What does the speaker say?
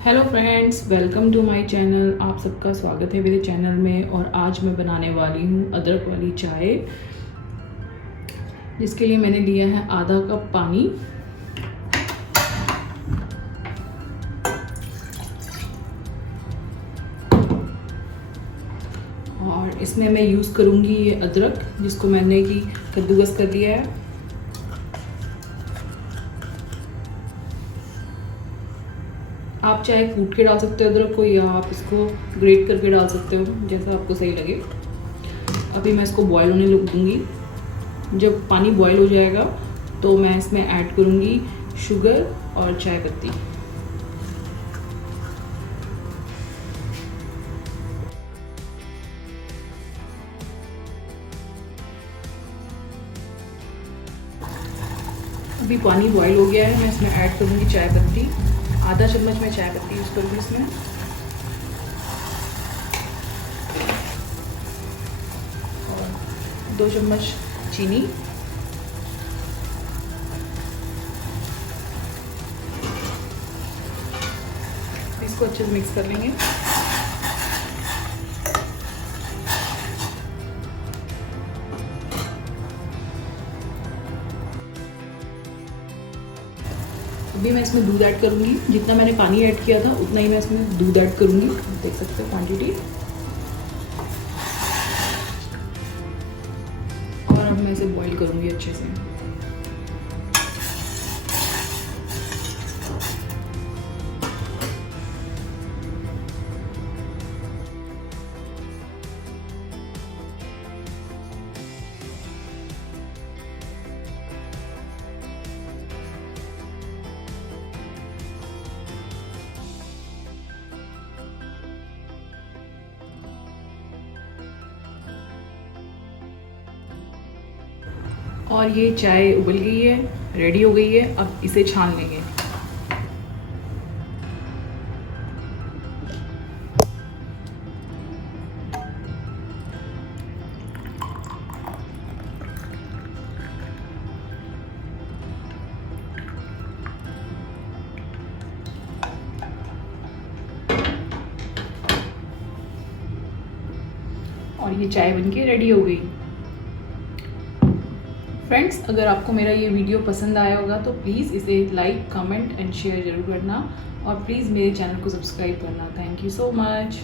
Hello friends, welcome to my channel. आप सबका स्वागत है मेरे चैनल में। और आज मैं बनाने वाली हूँ अदरक वाली चाय, जिसके लिए मैंने लिया है आधा कप पानी। और इसमें मैं यूज़ करूँगी ये अदरक, जिसको मैंने कि कद्दूकस कर लिया है। आप चाहे कूट के डाल सकते हो अदरक को, या आप इसको ग्रेट करके डाल सकते हो, जैसा आपको सही लगे। अभी मैं इसको बॉयल होने दूँगी। जब पानी बॉयल हो जाएगा तो मैं इसमें ऐड करूँगी शुगर और चाय पत्ती। अभी पानी बॉयल हो गया है, मैं इसमें ऐड करूँगी चाय पत्ती। आधा चम्मच मैं चाय पत्ती यूज़ करूँगी इसमें। और 2 चम्मच चीनी। इसको अच्छे से मिक्स कर लेंगे। अभी मैं इसमें दूध ऐड करूँगी। जितना मैंने पानी ऐड किया था उतना ही मैं इसमें दूध ऐड करूँगी। देख सकते हो क्वांटिटी। और अब मैं इसे बॉईल करूँगी अच्छे से। और ये चाय उबल गई है, रेडी हो गई है। अब इसे छान लेंगे। और ये चाय बनके रेडी हो गई। फ्रेंड्स, अगर आपको मेरा ये वीडियो पसंद आया होगा तो प्लीज़ इसे लाइक, कमेंट एंड शेयर ज़रूर करना। और प्लीज़ मेरे चैनल को सब्सक्राइब करना। Thank you so much.